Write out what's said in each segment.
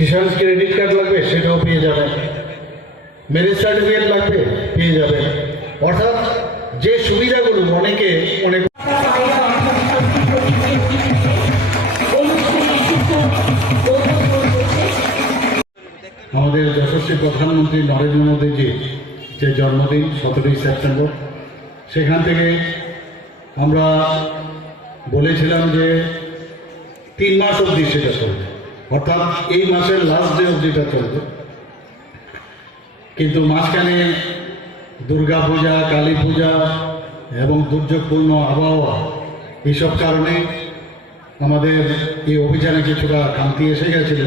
কিষাণ credit card লাগবে সেটাও পেয়ে যাবেন, ম্যারেজ সার্টিফিকেট লাগবে পেয়ে যাবেন। অর্থাৎ যে সুবিধাগুলো অনেকে অনেক আমাদের যশস্বী প্রধানমন্ত্রী নরেন্দ্র মোদীজির যে জন্মদিন 17ই সেপ্টেম্বর, সেখান থেকে আমরা বলেছিলাম যে 3 মাস অবধি সেটা চলবে, অর্থাৎ এই মাসের লাস্ট ডে অবধিটা চলবে। কিন্তু মাঝখানে দুর্গা পূজা, কালী পূজা এবং দুর্যোগপূর্ণ আবহাওয়া, এইসব কারণে আমাদের এই অভিযানে কিছুটা খামতি এসে গেছিল।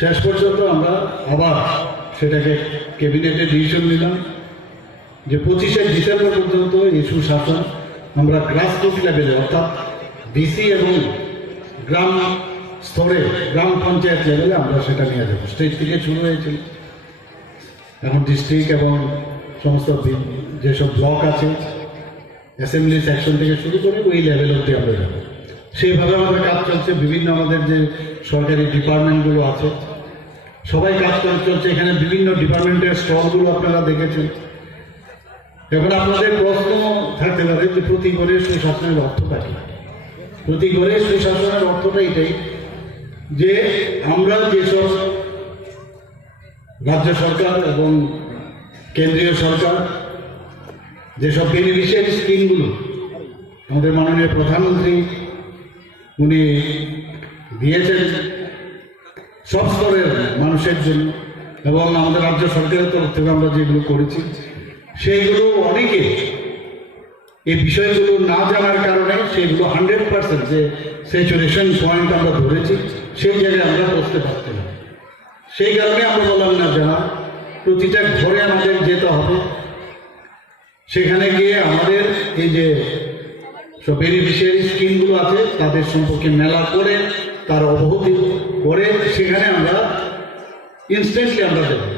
শেষ পর্যন্ত আমরা আবার সেটাকে ক্যাবিনেটে ডিসিশন নিলাম যে 25শে ডিসেম্বর পর্যন্ত এই সুশাসন আমরা গ্রাসরুট লেভেলে, অর্থাৎ ডিসি এবং গ্রাম স্তরে, গ্রাম পঞ্চায়েত লেভেলে আমরা সেটা নিয়ে যাবো। স্টেট থেকে শুরু হয়েছিল, এখন ডিস্ট্রিক্ট এবং সমস্ত যেসব ব্লক আছে, অ্যাসেম্বলি সেকশন থেকে শুরু করে ওই লেভেল অবধি আমরা যাবো। সেইভাবে আমাদের কাজ চলছে। বিভিন্ন আমাদের যে সরকারি ডিপার্টমেন্টগুলো আছে সবাই কাজ করে চলছে। এখানে বিভিন্ন ডিপার্টমেন্টের স্টলগুলো আপনারা দেখেছেন। এখন আপনাদের প্রশ্ন থাকতে পারে যে প্রতি ঘরে সুশাসনের অর্থটা কি? প্রতি ঘরে সুশাসনের অর্থটা এটাই যে আমরা যেসব রাজ্য সরকার এবং কেন্দ্রীয় সরকার যেসব বেনিফিশিয়ারি স্কিমগুলো আমাদের মাননীয় প্রধানমন্ত্রী উনি দিয়েছেন সব স্তরের মানুষের জন্য, এবং আমাদের রাজ্য সরকারের তরফ থেকে আমরা যেগুলো করেছি সেইগুলো অনেকে এই বিষয়গুলো না জানার কারণে সেগুলো 100% যে স্যাচুরেশন পয়েন্ট আমরা ধরেছি সেই জায়গায় আমরা পৌঁছতে পারছি না। সেই কারণে আমরা বললাম না, যারা প্রতিটা ঘরে আমাদের যেতে হবে, সেখানে গিয়ে আমাদের এই যে সব বেনিফিশিয়ারি স্কিমগুলো আছে তাদের সম্পর্কে মেলা করে, তার অবগতি করে সেখানে আমরা ইনস্ট্যান্টলি আমরা দেবো।